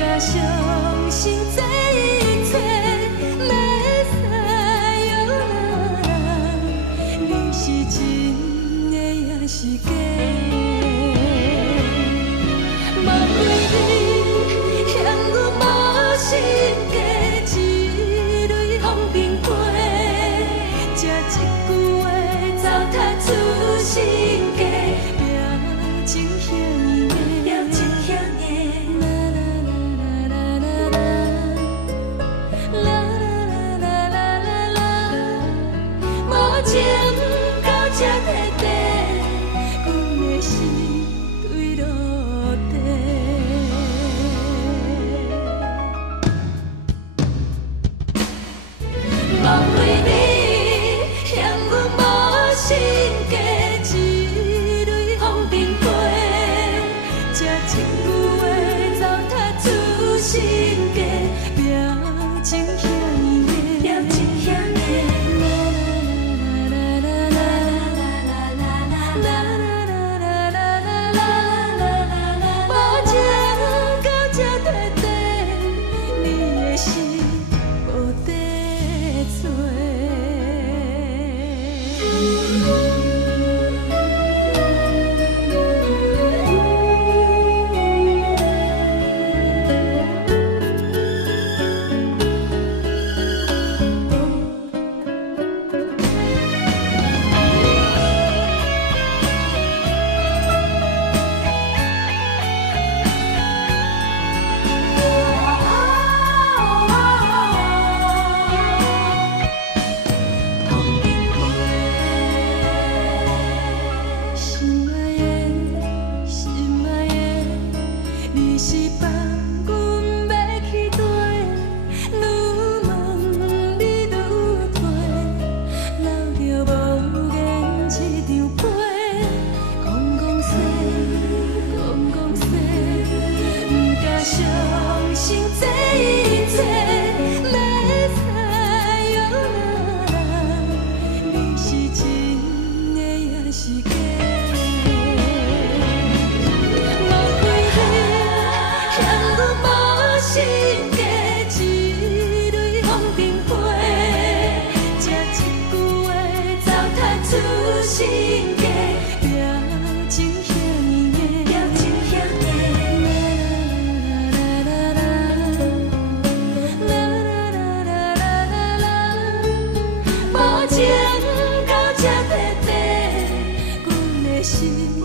敢相信这一切会使用人，你是真的也是假的？莫怪你嫌阮无心计，一蕊风萍飞，这一句话糟蹋出心计，表情遐硬，表情遐硬。无情到这地地，阮的心坠落地。莫怪你嫌阮无心计，一蕊风萍飞，这一句话糟蹋出心计，表情遐硬，表情遐硬。无情到这地地，你的心无地心爱的，心爱的，你是放阮要去佗？愈问你愈退，留着无言一张被，讲讲说，讲讲说，不敢相信这一切会使用人，你是真的也是假的？心计一蕊风萍飞，这一句话糟蹋出心计，表情遐硬，表情遐硬。无情到这地地，阮的心。